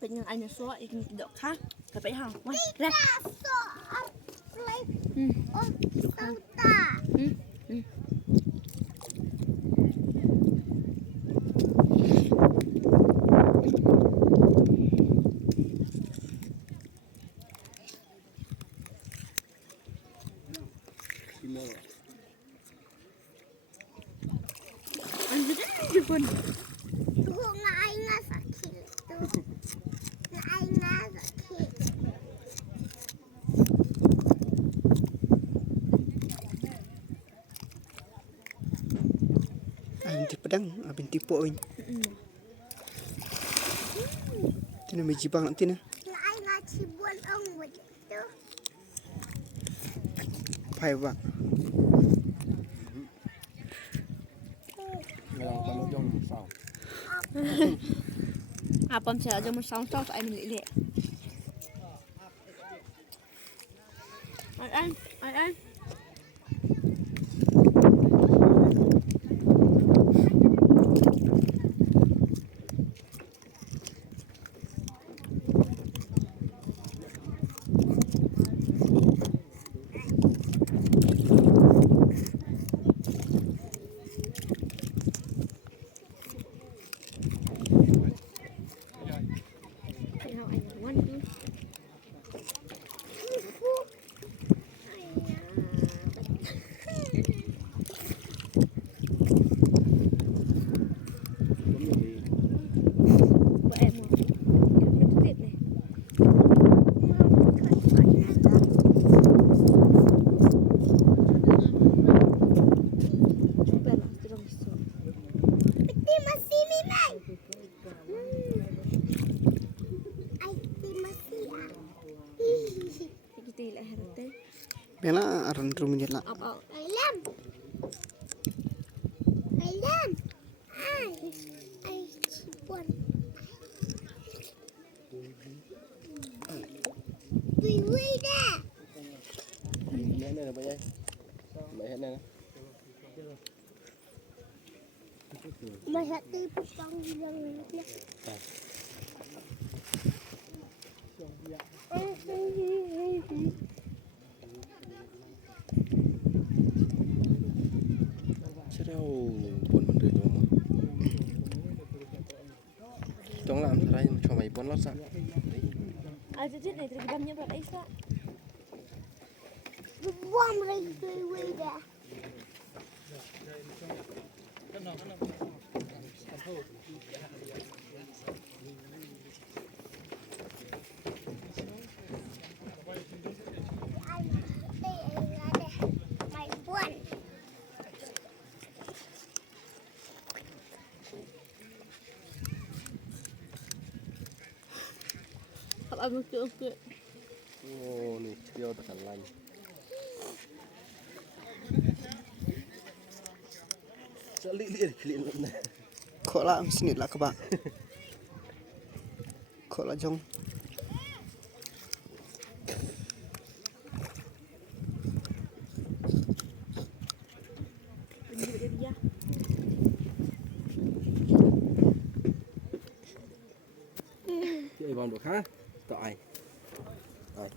เป็นยังไงเนี่ยซัวอีกนิดเดียวค่ะกลับไปห้องวันแรกอันนี้ญี่ปุ่นDi pedang, abin tipu oin. Tina may jibang lang tina. Pai bang. Apa mesti aja mau sound sound saya milik dia. Ai. Bela aran rumit lah. Ayam. Ai cipon. Tui dah. Này là bao nhiêu? Mấy hết này. Mày hãy đi bông rừng nhé. Đâu buồn mình đời màต้องlàmอะไรมาcho mày bốn lót sẵn Aja je ni tergibamnya buat Aisyah. Buang mereka dah. Abang ke. Oh, ni tiêu tak lành. Sợ liệt luôn này. Kok lah sini lah kebak. Kok lah jong. Chị vòng được hả? Tội. Rồi.